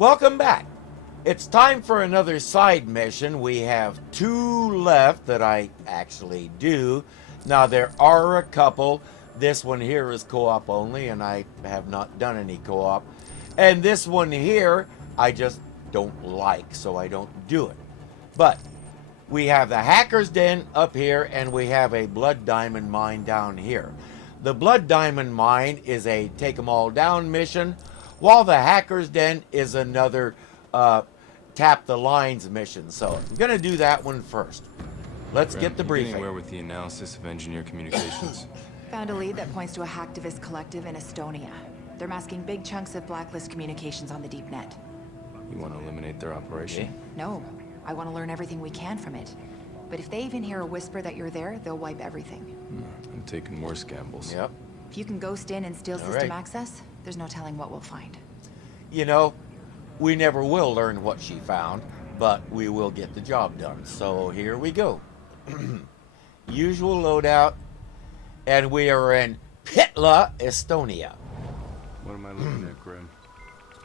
Welcome back. It's time for another side mission. We have 2 left that I actually do. Now there are a couple. This one here is co-op only, and I have not done any co-op. And this one here, I just don't like, so I don't do it. But we have the Hacker's Den up here, and we have a Blood Diamond Mine down here. The Blood Diamond Mine is a take 'em all down mission, while the Hacker's Den is another tap the lines mission. So I'm going to do that one first. Let's get the briefing. Anywhere with the analysis of engineer communications? Found a lead that points to a hacktivist collective in Estonia. They're masking big chunks of Blacklist communications on the deep net. You want to eliminate their operation? Okay. No, I want to learn everything we can from it. But if they even hear a whisper that you're there, they'll wipe everything. I'm taking worse gambles. Yep. If you can ghost in and steal All system right. access, there's no telling what we'll find. You know, we never will learn what she found, but we will get the job done. So here we go. Usual loadout, and we are in Hitla, Estonia. What am I looking at, Grim?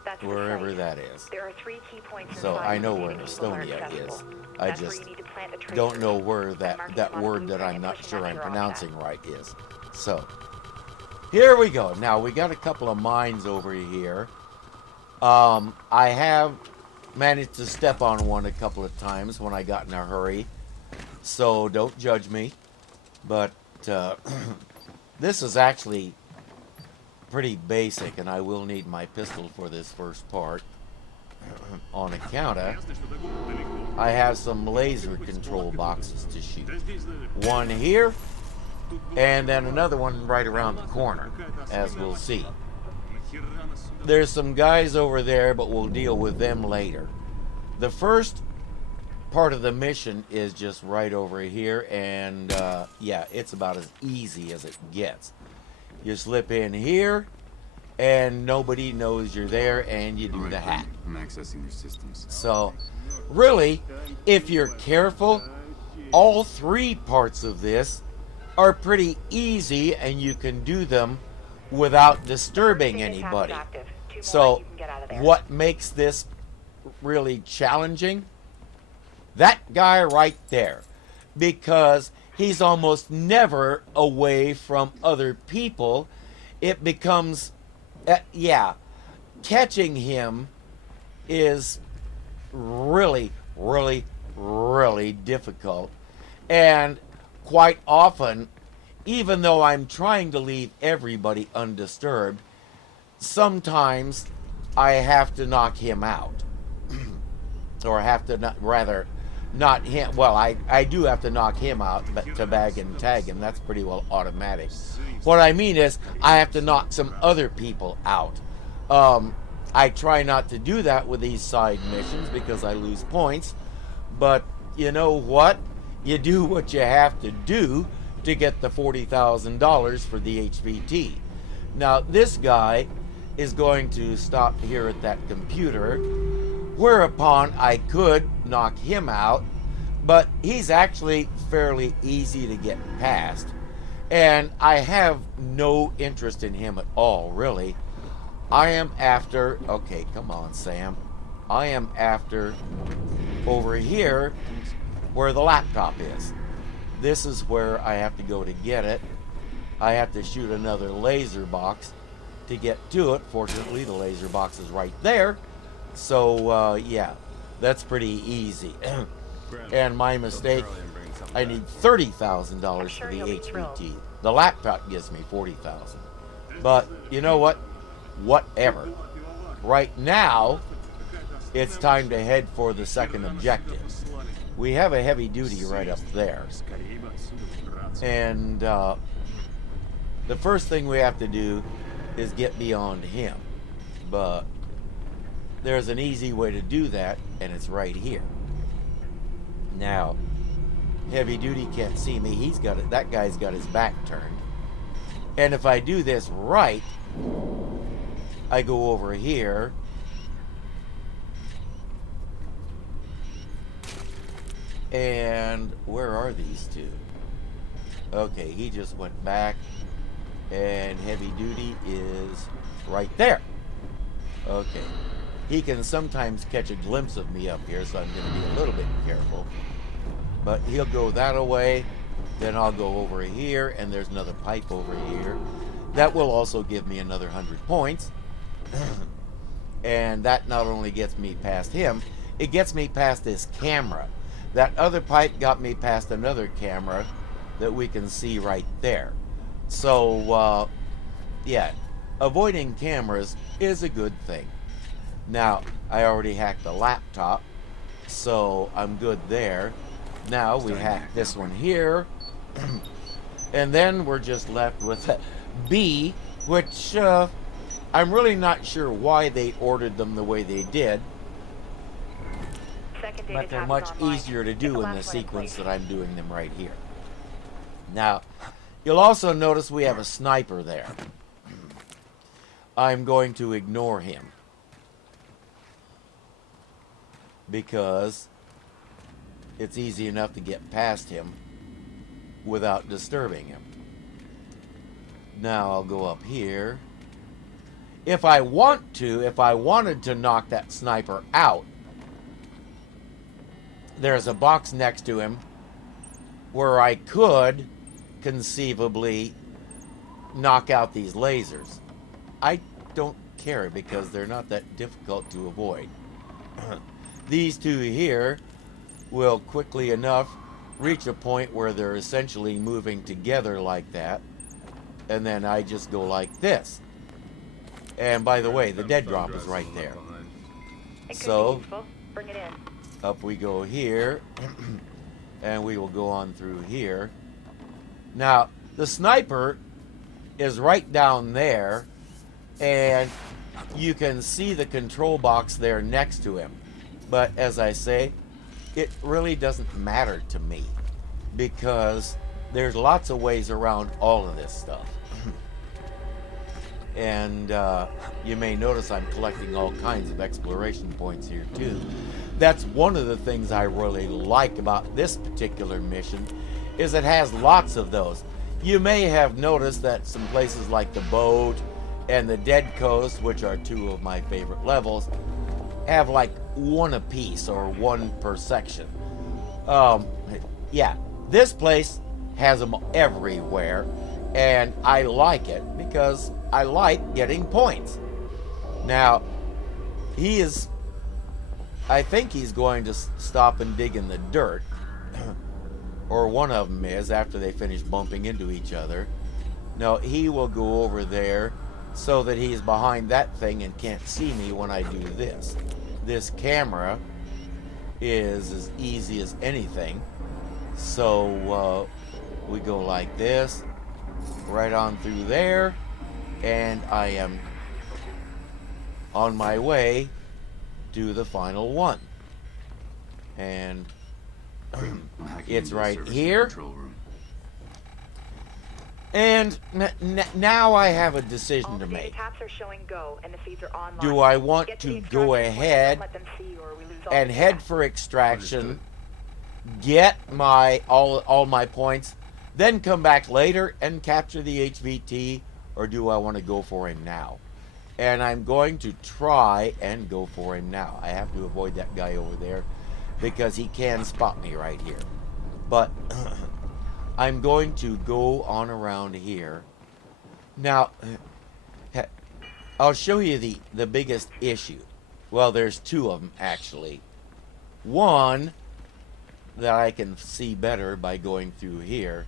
That's the Wherever site. that is. There are 3 key points So inside I know where where native people aren't Estonia accessible. is. I That's where just you need to plant a tracer. don't know where I'm that marking them on word the that I'm blueprint not and sure pushing I'm that pronouncing through right is. So here we go. Now we got a couple of mines over here. I have managed to step on one a couple of times when I got in a hurry, so don't judge me. But this is actually pretty basic, and I will need my pistol for this first part. On account of, I have some laser control boxes to shoot. One here, and then another one right around the corner, as we'll see. There's some guys over there, but we'll deal with them later. The first part of the mission is just right over here, and yeah, it's about as easy as it gets. You slip in here, and nobody knows you're there, and you do the hack. I'm accessing your systems. So, really, if you're careful, all 3 parts of this are pretty easy, and you can do them without disturbing anybody. So, what makes this really challenging? That guy right there, because he's almost never away from other people. It becomes, catching him is really, really, really difficult. And quite often, even though I'm trying to leave everybody undisturbed, sometimes I have to knock him out. Or have to, not him. Well, I do have to knock him out, but to bag and tag him, that's pretty well automatic. What I mean is, I have to knock some other people out. I try not to do that with these side missions because I lose points. But you know what? You do what you have to do to get the $40,000 for the HVT. Now, this guy is going to stop here at that computer, whereupon I could knock him out, but he's actually fairly easy to get past. And I have no interest in him at all, really. I am after, okay, come on, Sam. I am after over here where the laptop is. This is where I have to go to get it. I have to shoot another laser box to get to it. Fortunately, the laser box is right there. So, yeah, that's pretty easy. And my mistake, I need $30,000 for the HVT. The laptop gives me $40,000. But you know what? Whatever. Right now, it's time to head for the second objective. We have a heavy duty right up there. And the first thing we have to do is get beyond him. But there's an easy way to do that, and it's right here. Now, heavy duty can't see me. He's got it. That guy's got his back turned. And if I do this right, I go over here. And where are these two? Okay, he just went back. And heavy duty is right there. Okay. he can sometimes catch a glimpse of me up here, so I'm going to be a little bit careful. But he'll go that away, then I'll go over here, and there's another pipe over here. That will also give me another 100 points. And that not only gets me past him, it gets me past this camera. That other pipe got me past another camera that we can see right there. So, yeah, avoiding cameras is a good thing. Now, I already hacked the laptop, so I'm good there. Now we hack this one here. And then we're just left with B, which I'm really not sure why they ordered them the way they did. Second data But they're tap is much online. easier to Get do in the last one in sequence place. that I'm doing them right here. Now, you'll also notice we have a sniper there. I'm going to ignore him, because it's easy enough to get past him without disturbing him. Now I'll go up here. If I wanted to knock that sniper out, there's a box next to him where I could conceivably knock out these lasers. I don't care because they're not that difficult to avoid. These two here will quickly enough reach a point where they're essentially moving together like that, and then I just go like this. And by the way, the dead drop is right there. It could So- be useful. Bring it in. Up we go here, and we will go on through here. Now, the sniper is right down there, and you can see the control box there next to him. But as I say, it really doesn't matter to me, because there's lots of ways around all of this stuff. And you may notice I'm collecting all kinds of exploration points here too. That's one of the things I really like about this particular mission, is it has lots of those. You may have noticed that some places like the boat and the Dead Coast, which are two of my favorite levels, have like one apiece or one per section. Yeah, this place has them everywhere, and I like it because I like getting points. Now, I think he's going to stop and dig in the dirt, or one of them is, after they finish bumping into each other. No, he will go over there so that he's behind that thing and can't see me when I do this. This is as easy as anything. So we go like this, right on through there, and I am on my way to the final one. And it's right here. And now I have a decision All to the data make. taps are showing go, and the feeds are online. Do I want Get to the go extraction point, ahead don't let them see you or we lose all and the head data. for extraction, get my all my points, then come back later and capture the HVT, or do I want to go for him now? And I'm going to try and go for him now. I have to avoid that guy over there because he can spot me right here. But I'm going to go on around here. Now, I'll show you the biggest issue. Well, there's two of them, actually. One that I can see better by going through here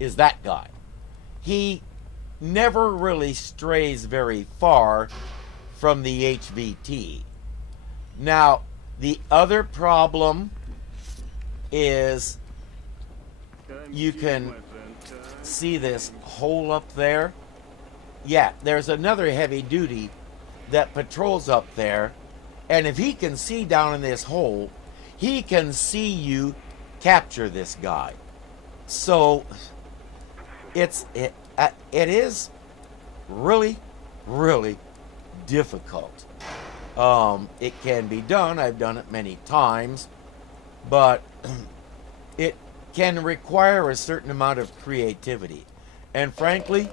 is that guy. He never really strays very far from the HVT. Now, the other problem is you can see this hole up there. Yeah, there's another heavy duty that patrols up there, and if he can see down in this hole, he can see you capture this guy. So it is really, really difficult. It can be done. I've done it many times, but it can require a certain amount of creativity. And frankly,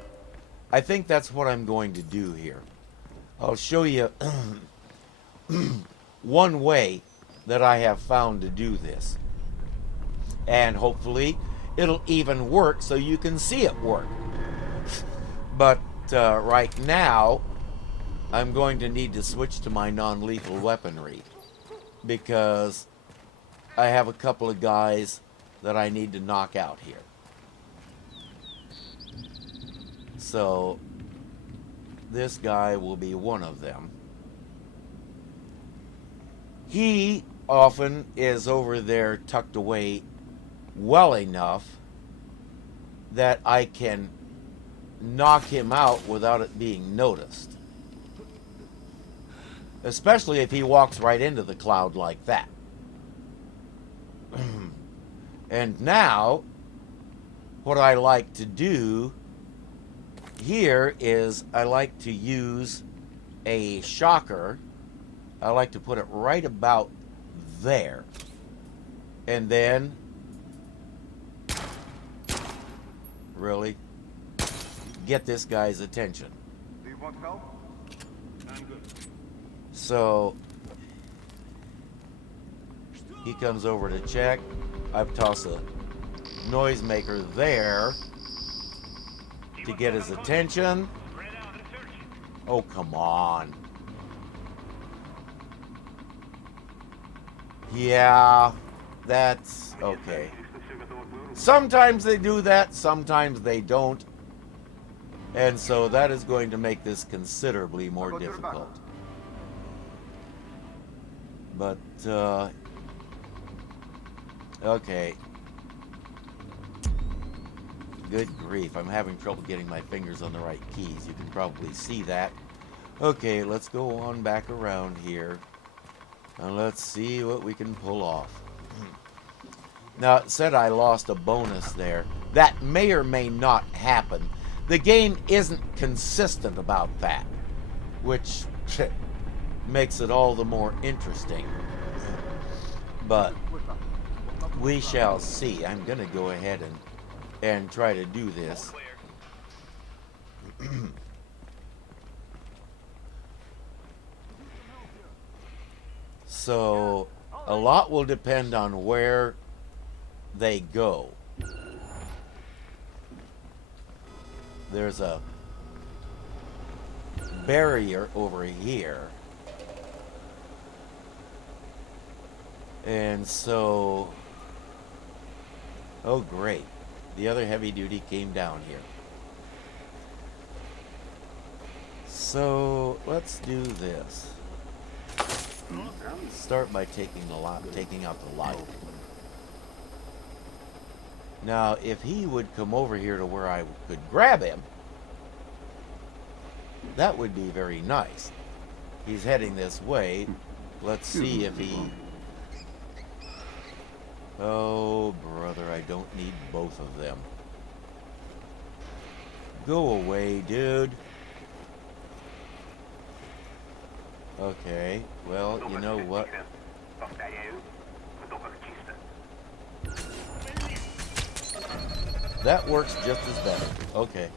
I think that's what I'm going to do here. I'll show you one way that I have found to do this. And hopefully it'll even work so you can see it work. But right now, I'm going to need to switch to my non-lethal weaponry because I have a couple of guys that I need to knock out here. So this guy will be one of them. He often is over there tucked away well enough that I can knock him out without it being noticed. Especially if he walks right into the cloud like that. And now, what I like to do here is I like to use a shocker. I like to put it right about there. And then, really, get this guy's attention. Do you want help? I'm good. So, he comes over to check. I've tossed a noisemaker there to get his attention. Oh, come on. Yeah, that's okay. Sometimes they do that, sometimes they don't. And so that is going to make this considerably more difficult. But, okay. Good grief, I'm having trouble getting my fingers on the right keys. You can probably see that. Okay, let's go on back around here. And let's see what we can pull off. Now, it said I lost a bonus there. That may or may not happen. The game isn't consistent about that, which makes it all the more interesting. But we shall see. I'm going to go ahead and try to do this. So, a lot will depend on where they go. There's a barrier over here. And so, oh great, the other heavy duty came down here. So, let's do this. Start by taking out the light. Now, if he would come over here to where I could grab him, that would be very nice. He's heading this way. Let's see if he... Oh, brother, I don't need both of them. Go away, dude. Okay, well, you know what? That works just as better. Okay.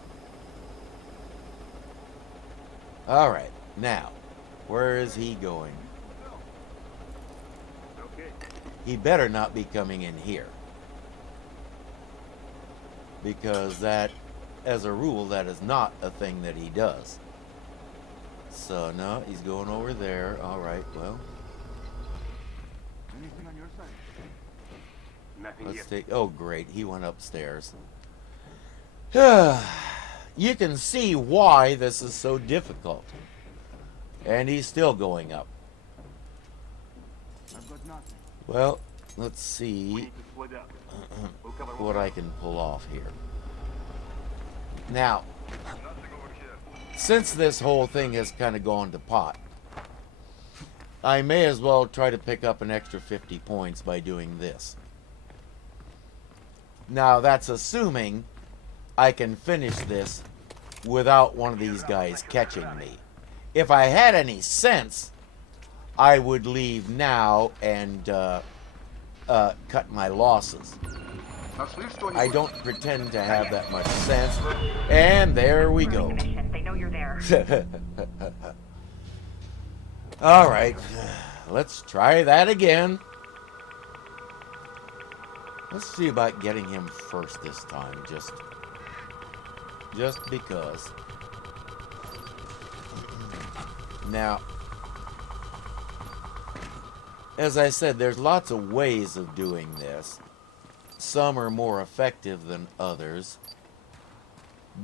Alright, now, where is he going? He better not be coming in here. Because that, as a rule, that is not a thing that he does. So, no, he's going over there. Alright, well. Anything on your side? Nothing Let's yet. take... Oh, great. He went upstairs. You can see why this is so difficult. And he's still going up. I've got nothing. Well, let's We see need to split up. We'll cover what I can pull off here. Now, nothing over here. since this whole thing has kind of gone to pot, I may as well try to pick up an extra 50 points by doing this. Now, that's assuming I can finish this without one of these guys catching me. If I had any sense, I would leave now and cut my losses. I don't pretend to have that much sense. And there we go. They know you're there. All right, let's try that again. Let's see about getting him first this time, just because. Now, as I said, there's lots of ways of doing this. Some are more effective than others,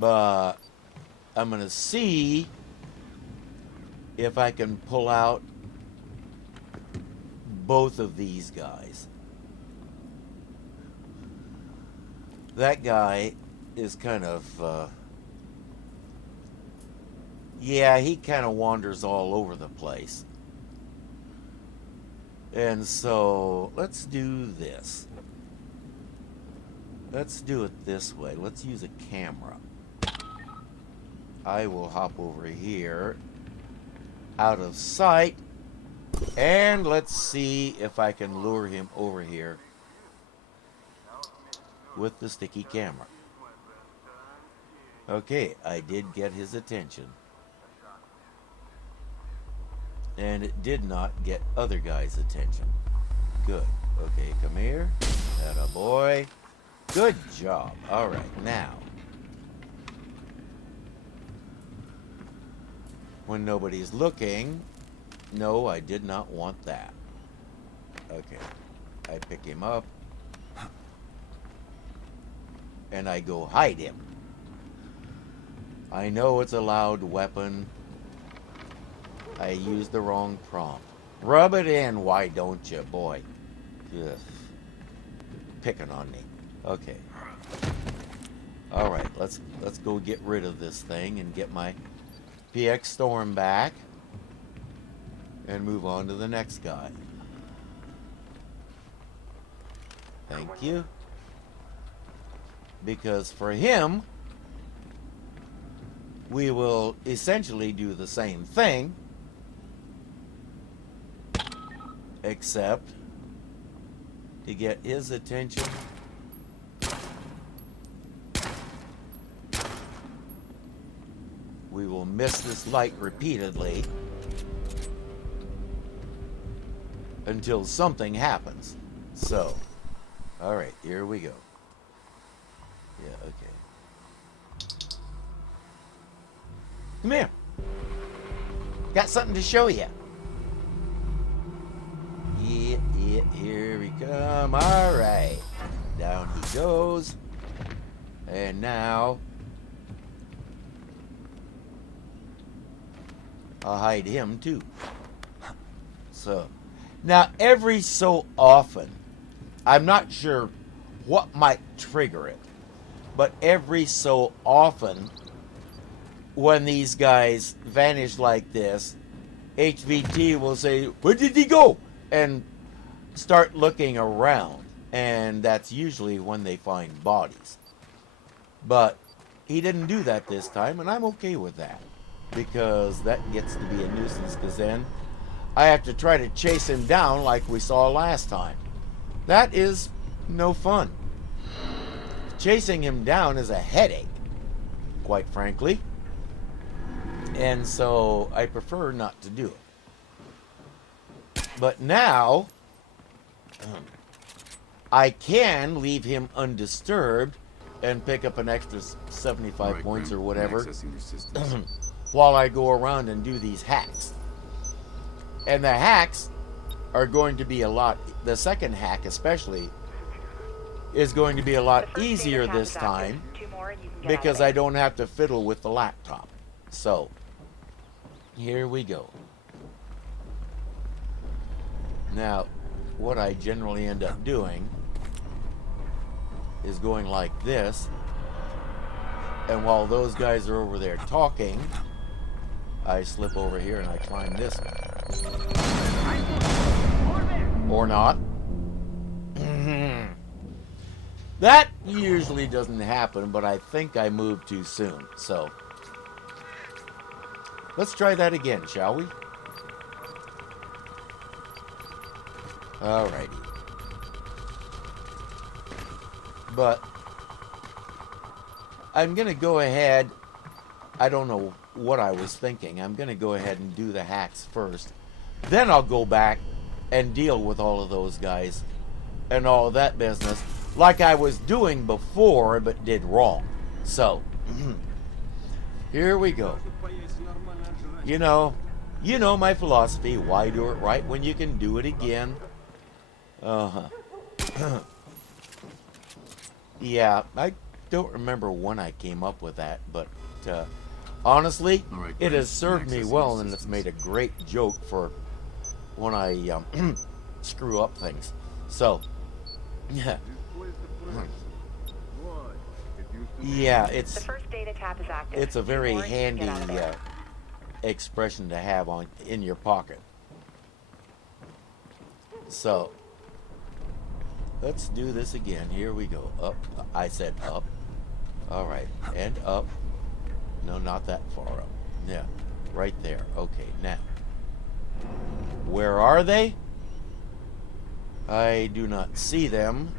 but I'm going to see if I can pull out both of these guys. That guy is kind of, yeah, he kind of wanders all over the place. And so, let's do this. Let's do it this way. Let's use a camera. I will hop over here, out of sight, and let's see if I can lure him over here with the sticky camera. Okay, I did get his attention. And it did not get other guys' attention. Good. Okay, come here. Atta boy. Good job. All right, now. When nobody's looking, no, I did not want that. Okay, I pick him up. And I go hide him. I know it's a loud weapon. I used the wrong prompt. Rub it in, why don't you, boy? Ugh. Picking on me. Okay. All right, let's go get rid of this thing and get my PX Storm back and move on to the next guy. Thank you. Because for him, we will essentially do the same thing, except to get his attention, we will miss this light repeatedly until something happens. So, all right, here we go. Yeah, okay. Come here. Got something to show you. Yeah, here we come. All right. Down he goes. And now I'll hide him too. So, now every so often, I'm not sure what might trigger it, but every so often, when these guys vanish like this, HVT will say, "Where did he go?" and start looking around. And that's usually when they find bodies. But he didn't do that this time, and I'm okay with that. Because that gets to be a nuisance, because then I have to try to chase him down like we saw last time. That is no fun. Chasing him down is a headache, quite frankly. And so I prefer not to do it. But now, I can leave him undisturbed and pick up an extra 75 Right, points Grim. or whatever Accessing your systems. while I go around and do these hacks. And the hacks are going to be a lot, the second hack especially, is going to be a lot The first easier data this tab is time active. 2 more and you can get because out I of there. don't have to fiddle with the laptop. So, here we go. Now, what I generally end up doing is going like this, and while those guys are over there talking, I slip over here and I climb this guy. Or not. That usually doesn't happen, but I think I moved too soon, so let's try that again, shall we? Alrighty. But I'm going to go ahead. I don't know what I was thinking. I'm going to go ahead and do the hacks first Then I'll go back and deal with all of those guys and all of that business like I was doing before but did wrong. So, here we go. You know my philosophy. Why do it right when you can do it again? Yeah, I don't remember when I came up with that, but honestly, All right, it Graham, has served me accessing well, the and it's systems. made a great joke for when I screw up things. So, yeah, yeah, The it's first data tap is active. a very More, you can handy get out of there. expression to have in your pocket. So, let's do this again. Here we go. Up. I said up. All right. And up. No, not that far up. Yeah. Right there. Okay. Now. Where are they? I do not see them.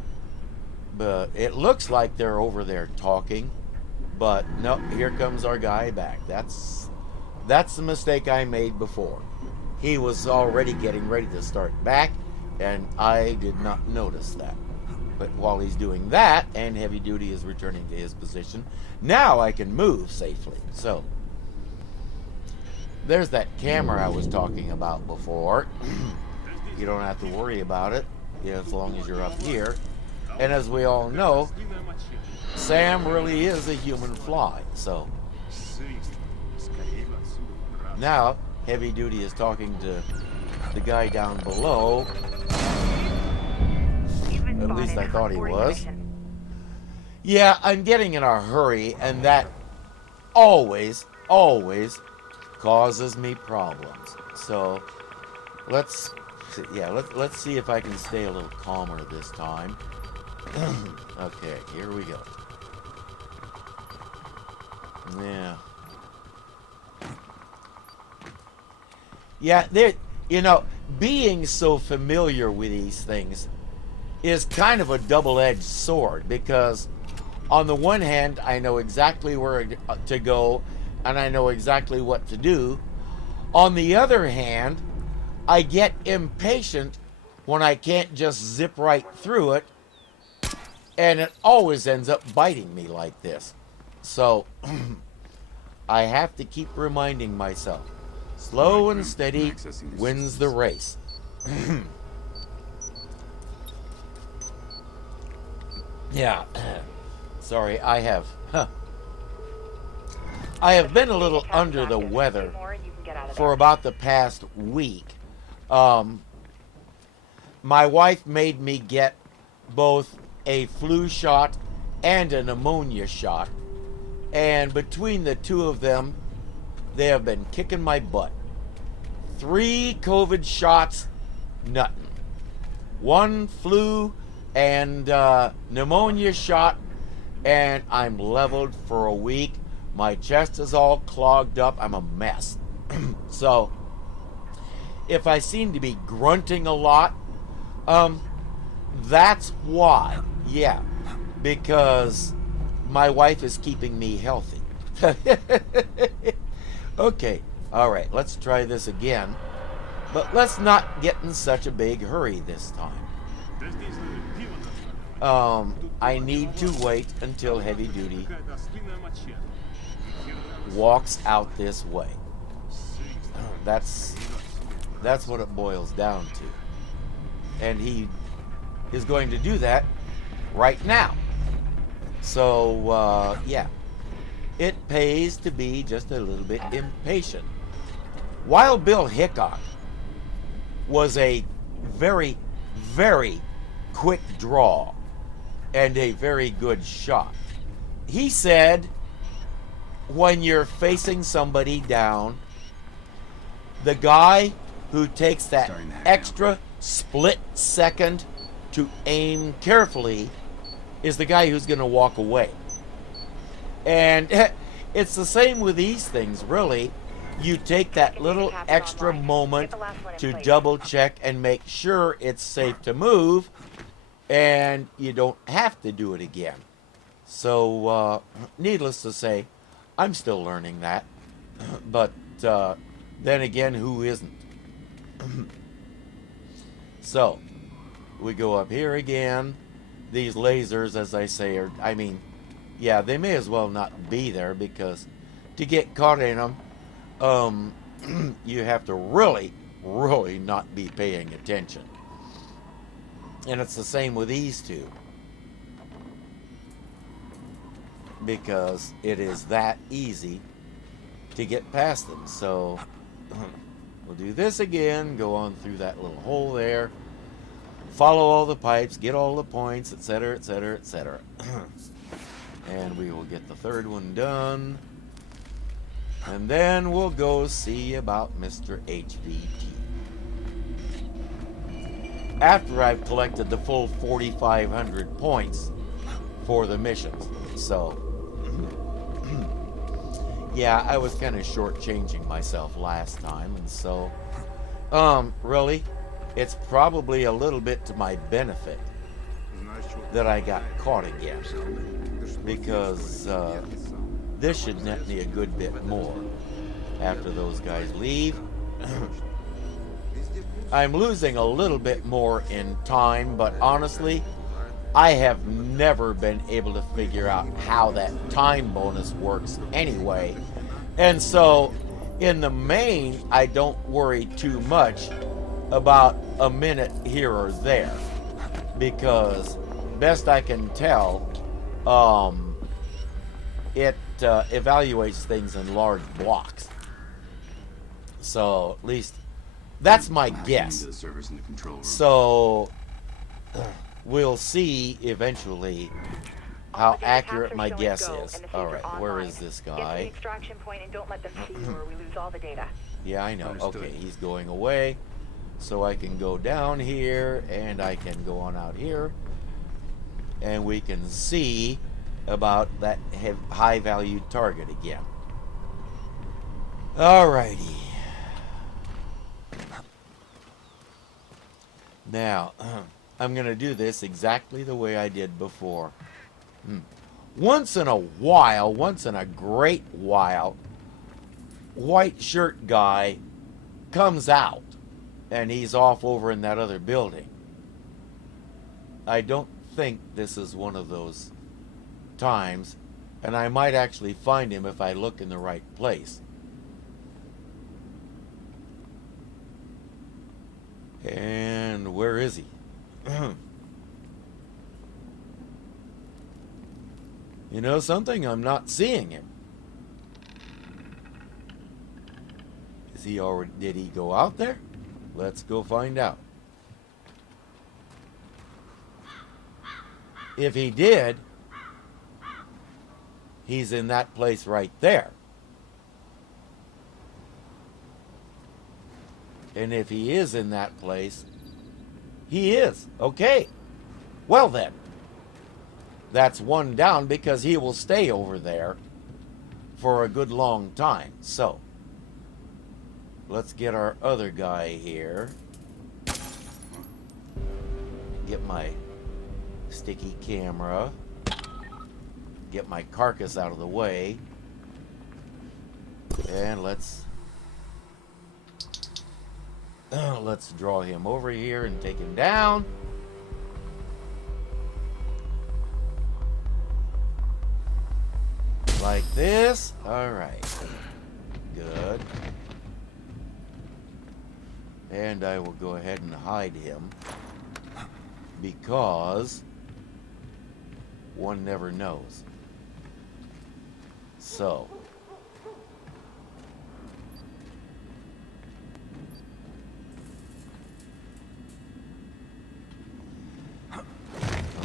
But it looks like they're over there talking. But no, here comes our guy back. That's the mistake I made before. He was already getting ready to start back, and I did not notice that. But while he's doing that, and Heavy Duty is returning to his position, now I can move safely. So, there's that camera I was talking about before. You don't have to worry about it, as long as you're up here. And as we all know, Sam really is a human fly. So, now Heavy Duty is talking to the guy down below. You've been At least I spotted. thought he Reporting was. mission. Yeah, I'm getting in a hurry, and that always causes me problems. So let's see if I can stay a little calmer this time. Okay, here we go. Yeah. Yeah, being so familiar with these things is kind of a double-edged sword, because on the one hand, I know exactly where to go and I know exactly what to do. On the other hand, I get impatient when I can't just zip right through it, and it always ends up biting me like this. So I have to keep reminding myself, slow and steady wins the race. Yeah. Sorry, I have been a little Data tap's under the active. weather Two more, you can get out of for there. about the past week. My wife made me get both a flu shot and a pneumonia shot, and between the two of them, they have been kicking my butt. 3 COVID shots, nothing. 1 flu and pneumonia shot, and I'm leveled for a week. My chest is all clogged up. I'm a mess. So, if I seem to be grunting a lot, that's why. Yeah, because my wife is keeping me healthy. Okay, all right, let's try this again. But let's not get in such a big hurry this time. I need to wait until Heavy Duty walks out this way. That's what it boils down to. And he is going to do that right now. So, yeah. It pays to be just a little bit impatient. Wild Bill Hickok was a very, very quick draw and a very good shot. He said, when you're facing somebody down, the guy who takes that extra split second to aim carefully is the guy who's going to walk away. And it's the same with these things, really. You take that little extra moment to double check and make sure it's safe to move, and you don't have to do it again. So, needless to say, I'm still learning that. But then again, who isn't? So, we go up here again. These lasers, as I say, are, I mean, yeah, they may as well not be there, because to get caught in them, you have to really, really not be paying attention. And it's the same with these two, because it is that easy to get past them. So we'll do this again, go on through that little hole there, follow all the pipes, get all the points, etc., etc., etc. And we will get the third one done. And then we'll go see about Mr. HVT. After I've collected the full 4,500 points for the missions. So, yeah, I was kind of shortchanging myself last time. And so, really, it's probably a little bit to my benefit that I got caught again. Because this should net me a good bit more after those guys leave. I'm losing a little bit more in time, but honestly, I have never been able to figure out how that time bonus works anyway. And so, in the main, I don't worry too much about a minute here or there, because best I can tell, it evaluates things in large blocks. So at least that's my guess. So we'll see eventually how accurate my guess is. All right, where is this Get to the guy? extraction point and don't let them see you or we lose all the data. Yeah, I know. Understood. Okay, he's going away. So I can go down here, and I can go on out here, and we can see about that high valued target again. Alrighty. Now, I'm going to do this exactly the way I did before. Once in a while, once in a great while, white shirt guy comes out, and he's off over in that other building. I don't think this is one of those times, and I might actually find him if I look in the right place. And where is he? You know something? I'm not seeing him. Is he already? Did he go out there? Let's go find out. If he did, he's in that place right there. And if he is in that place, he is. Okay. Well then, that's one down, because he will stay over there for a good long time. So, let's get our other guy here. Get my sticky camera. Get my carcass out of the way. And let's draw him over here and take him down. Like this. All right. Good. And I will go ahead and hide him, because one never knows. So,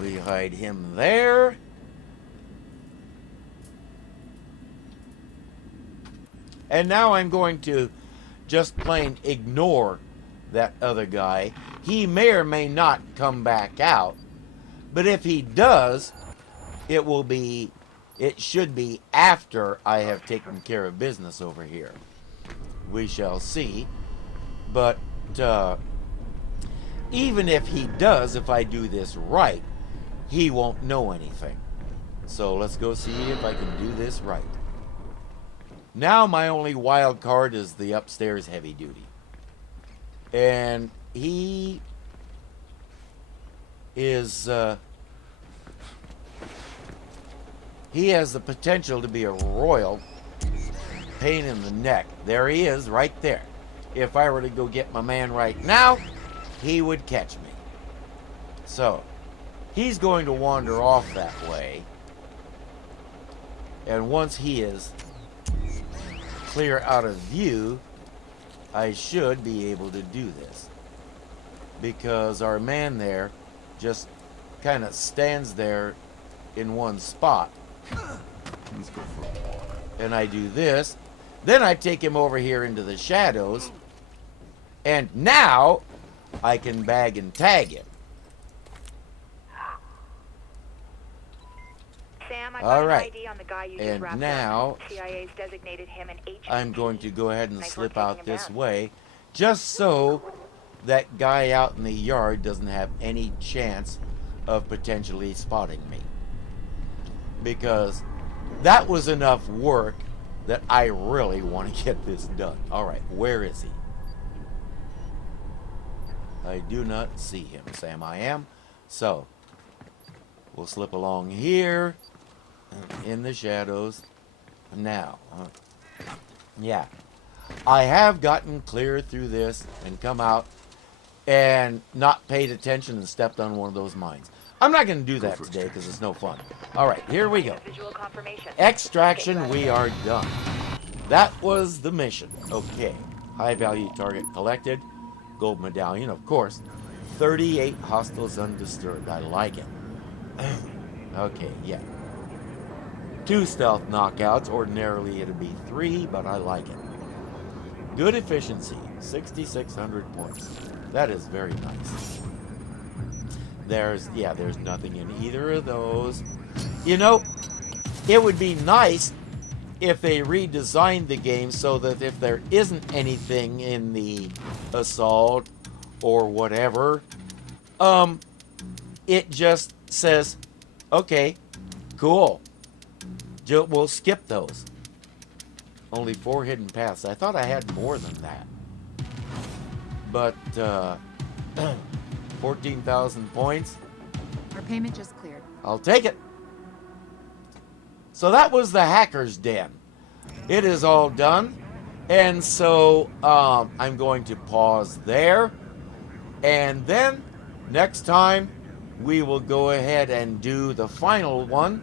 we hide him there. And now I'm going to just plain ignore that other guy. He may or may not come back out, but if he does, it should be after I have taken care of business over here. We shall see. But even if he does, if I do this right, he won't know anything. So let's go see if I can do this right. Now my only wild card is the upstairs heavy duty. And he is, he has the potential to be a royal pain in the neck. There he is, right there. If I were to go get my man right now, he would catch me. So, he's going to wander off that way. And once he is clear out of view, I should be able to do this. Because our man there just kind of stands there in one spot. Let's go for a walk. And I do this. Then I take him over here into the shadows. And now I can bag and tag him. Sam, I All got right. an ID on the guy you And just wrapped now up. CIA's designated him an HVT. I'm going to go ahead and Nice slip work out taking him this down. way. Just so that guy out in the yard doesn't have any chance of potentially spotting me. Because that was enough work that I really want to get this done. Alright, where is he? I do not see him, Sam. I am. So, we'll slip along here in the shadows. Now, yeah. I have gotten clear through this and come out and not paid attention and stepped on one of those mines. I'm not going to do that today because it's no fun. All right, here we go. Visual confirmation. Extraction, we are done. That was the mission. Okay, high value target collected. Gold medallion, of course. 38 hostiles undisturbed. I like it. Okay, yeah. 2 stealth knockouts. Ordinarily it'd be 3, but I like it. Good efficiency. 6,600 points. That is very nice. There's nothing in either of those. You know, it would be nice if they redesigned the game so that if there isn't anything in the assault or whatever, it just says, okay, cool. We'll skip those. Only 4 hidden paths. I thought I had more than that. But, 14,000 points. Our payment just cleared. I'll take it. So that was the Hacker's Den. It is all done. And so I'm going to pause there. And then next time we will go ahead and do the final one